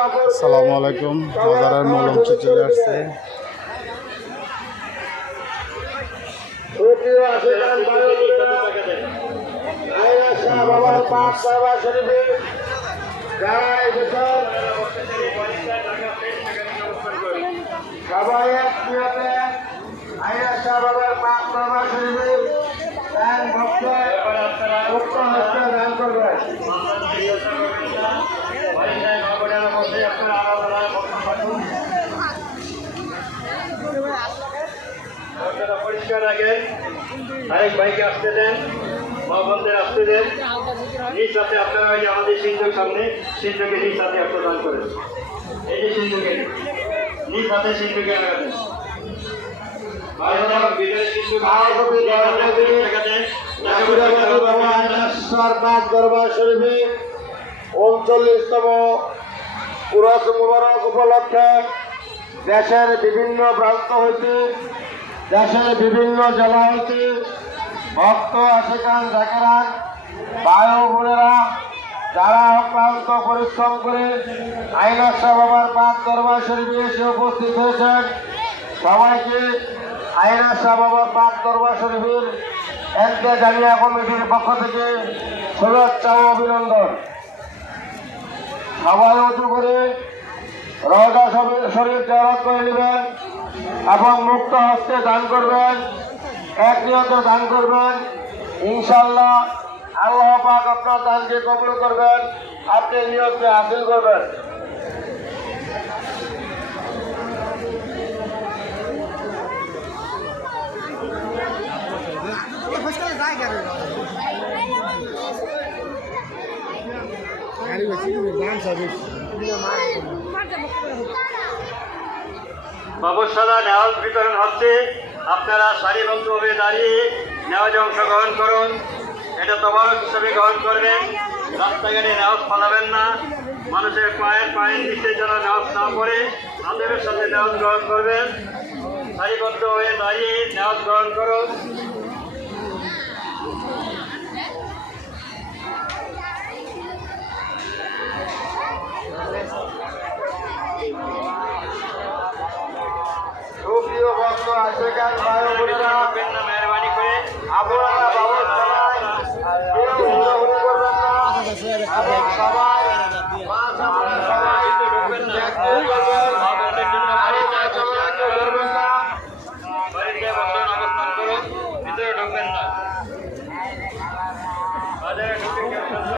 আসসালামু আলাইকুম। মাজারের মূল অংশ চলে আসছে। সবাই এক নিয়মে আইয়া শাহ বাবার পাক দরবার শরীফের দান ভক্তে উক্ত হস্তে দান করবেন। পরিষ্কার রাখেন। আরেক ভাইকে আসতে দেন, মা বোনদের আসতে দেন। নিজ সাথে আপনারা ওই আমাদের সিন্ধুর সামনে সিন্ধুকে নিজ সাথে আপনার দান করেন। এই যে সিন্ধুকে নিজ হাতে সিন্ধুকে লাগাতেন। দরবার শরীফে ৩৯তম উরস মুবারক উপলক্ষে দেশের বিভিন্ন প্রান্ত হইতে, দেশের বিভিন্ন জেলা হইতে ভক্ত আশিকান জাকেরান ভাই ও বোনেরা যারা অক্লান্ত পরিশ্রম করে আইনা শাহ বাবার পাক দরবার শরীফে এসে উপস্থিত হয়েছেন, সবাইকে আইনা শাহ বাবার পাক দরবার শরীফের এনকে জামিয়া কমিটির পক্ষ থেকে শুভেচ্ছা ও অভিনন্দন। সবাই উঁচু করে রওজা শরীফ জিয়ারত করে নেবেন এবং মুক্ত হস্তে দান করবেন, এক নিয়তে দান করবেন। ইনশাআল্লাহ আল্লাহ পাক আপনার দানকে কবুল করবেন, আপনি নিয়তকে হাসিল করবেন। অবসরা নেওয়াজ বিতরণ হচ্ছে। আপনারা সারিবদ্ধভাবে দাঁড়িয়ে নেওয়াজে অংশগ্রহণ করুন। এটা তবারক হিসেবে গ্রহণ করবেন। রাস্তাঘাটে নেওয়াজ ফলাবেন না। মানুষের পায়ের নিচে যেন নেওয়াজ না পড়ে আদবের সাথে নেওয়াজ গ্রহণ করবেন। সারিবদ্ধ হয়ে দাঁড়িয়ে নেওয়াজ গ্রহণ করুন।